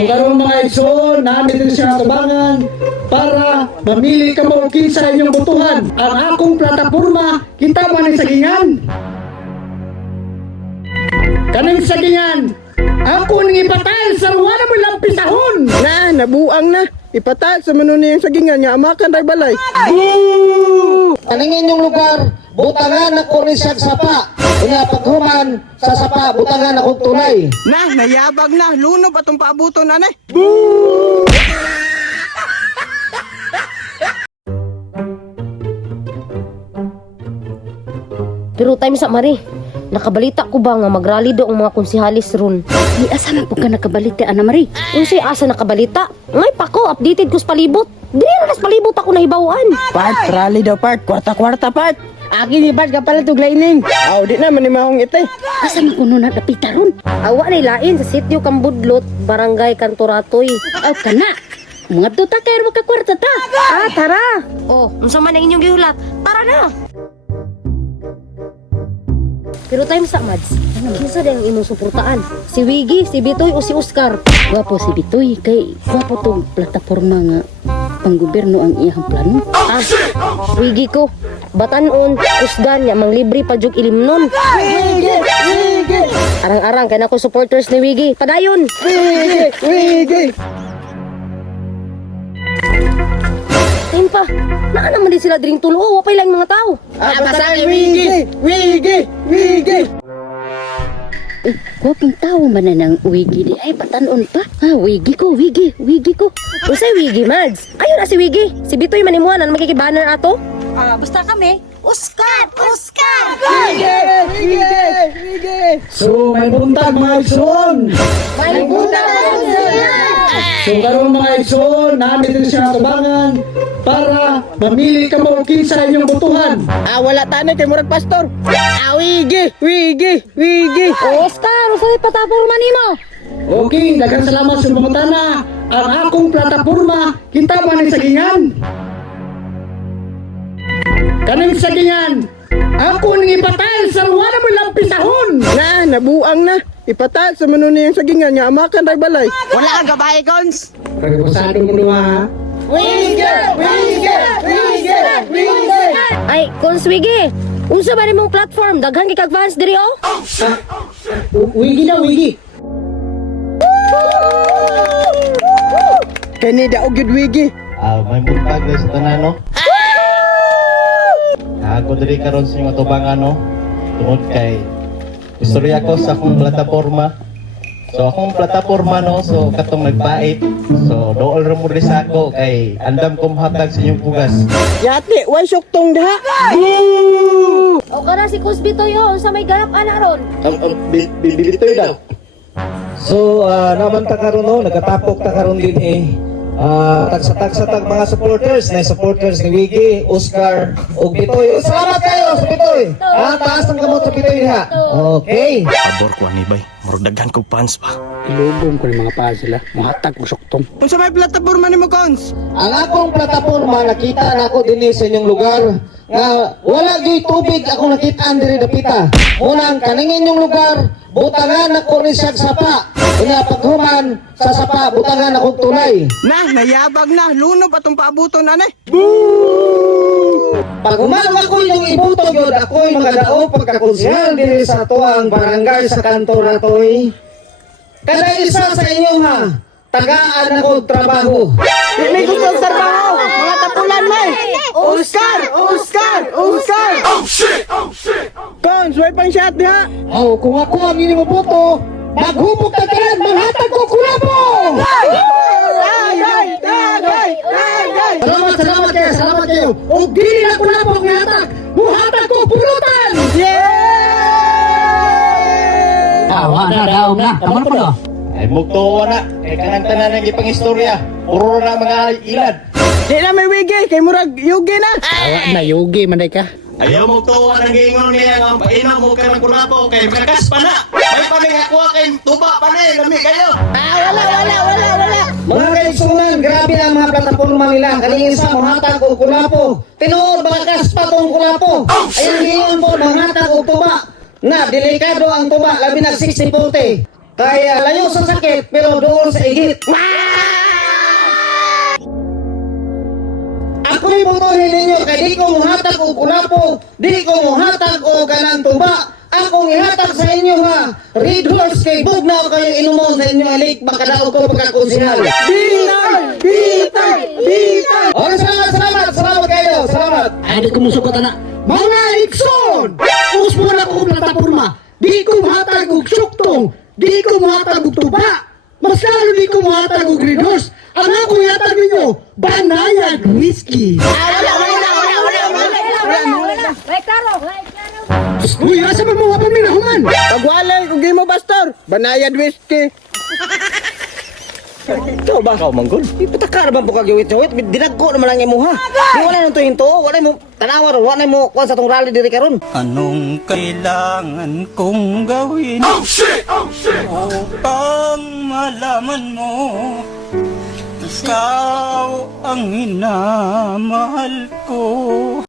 Karon mga igsoon, namin din siya tubangan para mamili ka mo kinsa inyong botohan. Ang akong plataporma, kita man ang sagingan. Kaning sagingan, ako nang ipatal sa wala mo lang pisahon. Nabuang na. Ipatal sa manuni yung sagingan niya, amakan ray balay. Kaning inyong lugar, butangan ako ni siyag sapa. Kaya paghuman sa sapa, butangan akong tunay. Nayabag na. Lunob atong paabuton, anay. Pero time sa mari, nakabalita ko ba nga magrally do ang mga konsihalis ron? Di asa na po ka nakabalite, Ana Marie? Unsay asa nakabalita? Ngay pa ko, updated ko sa palibot. Dili na sa palibot ako nahibawan. Part, rally daw part. Kwarta-kwarta part. Akin ni part ka pala itong lining. Aw, di naman ni mahong ite. Asa man kuno napita ron? Awa na lain sa sitio Kambudlot, Barangay Kantoratoy. Aw kana. Mga duta kayo makakwarta ta. Tara! Oh, unsa man ang inyong gihulat? Tara na! Pero time sa Mads, kinsa din ang imong suportaan? Si Wiggy, si Bitoy o si Oscar? Gwapo si Bitoy kay gwapo tong plataporma nga panggobyerno ang iyang plano. Wiggy ko. Batanon, usgan niya, mang libre pa jug ilimnon. Arang-arang, kaya na ko supporters ni Wiggy. Padayon! Wigi. Time pa, naan naman din sila dring tulo. Wapay lang mga tao. Basta Wigi. Eh, gwapong tao man na ng wigi di ay patanon pa. Wigi ko. Usay Wiggy, Mads. Ayun na si Wiggy. Si Bitoy manimuan, ano makikibanner ato? Basta kami, Oscar! Wigi. So may buntag mga igsoon. May So karon mga igsoon, namin din siya tubangan para mamili ka mo kinsa inyong botohan. Wala tanay kay murag pastor. Wigi. Oscar, usay pataporma nimo. Okay, daghang salamat sa mga tana. Ang akong plataporma, kita man ang sagingan. Kaning sagingan, ako nang ipatal sa wala mo lang pisahon. Nabuang na. Ipatal sa manuni yung sagingan niya, amakan ray balay. Wala ang gabay, Cons! Pagkasado mo naman ha. Ay, Cons Wiggy. Unsa ba nimong platform? Daghang gikag fans diri oh? Wigi na, Wigi. Kani daog yun Wigi. May buntag sa tanan, no? Ako diri karon sa inyong atubangan, no? Tungod kay istorya ko sa akong plataporma. So akong plataporma, no? So katong nagpait. So dool ra mo diri sa ako kay andam kong hatag sa inyong pugas. Yati, way suktong diha. O kana si Cons Bitoy oh, unsa may ganap ana ron? Bibitoy daw. So naman ta karon, no? Nagkatapok ta karon din eh. Tag mga supporters na supporters ni Wiggy, Oscar, ug Bitoy. Salamat kayo sa Bitoy. Taas ang kamot sa Bitoy ha. Okay. Pabor ko ani bay, murag daghan kog fans pa. Ilugong ko ng mga paa sila. Muhatag ko suktong. Unsa may plataporma nimo, Cons? Ang akong plataporma nakita na ako din sa inyong lugar nga wala gyud tubig ako nakita diri dapita. Unang kaning inyong lugar, butangan ako ni siyag sapa. Kaya paghuman sa sapa, butangan akong tunay. Nayabag na. Lunob atong paabuton, anay. Pag human ako yung ibutog yun, ako'y magadaog pagkakonsihal diri sa tuwang barangay sa kanto na to'y. Kada isa sa inyo ha, tagaan ako trabaho. May gusto sa trabaho. Mga tapulan may. Oscar. Cons, way pang shot diha. Kung ako ang inyong boto, maghubog ka kayan, maghatag ko kulapo! Salamat kayo. O dili na kulapo ang ihatag, muhatag ko pulutan! Tawa na, daw na. Tama na pala. Ay mugtuwa na, kay kanang tanan ng ipang istorya, puro na mga ilad. Di na may Wigi, kay murag yugi na. Tawa na, Yogi, manday ka. Ayaw mo tuwa ng giingon niya nga painom mo ka ng kulapo kay kakas pa na. May pamingakuha kay tuba pa na lami kayo. Wala. Mga kaigsunan, grabe na ang mga plataporma nila. Kaling isa, muhatag o kulapo. Tinuod, bakas pa tong kulapo. Ayun ngayon po, muhatag o tuba. Na, delikado ang tuba, labi na 60-40. Kaya layo sa sakit pero doon sa igit. Ako'y butuhin ninyo kay di ko muhatag og kulapo, di ko muhatag og ganang tuba. Akong ihatag sa inyo ha. Red horse kay bugnaw kayo inumon sa inyo alik makadaog ko pagkakonsihal. Bitay! Okay, salamat kayo. Salamat. Ay, di ko musukot na. Mga Ikson! Pus mo na ko plataporma. Di ko mahatag og suktong. Di ko mahatag og tuba. Mas lalo di ko mahatag og Red Horse. Ang ako ihatag ninyo, Banayad Whiskey. Uy, asa ba mo wapang minahuman? Pagwalay kung di mo bastor. Banayad whiskey. Ikaw ba? Ikaw, Manggol? Ipatakar ba po kag-iwit-iwit? Dinagko naman lang imo ha. Di wala nang tuhinto, wala mo tanawar, wala mo kuwan sa tong rally diri karon. Anong kailangan kong gawin? Oh shit! Upang malaman mo ikaw ang minamahal ko.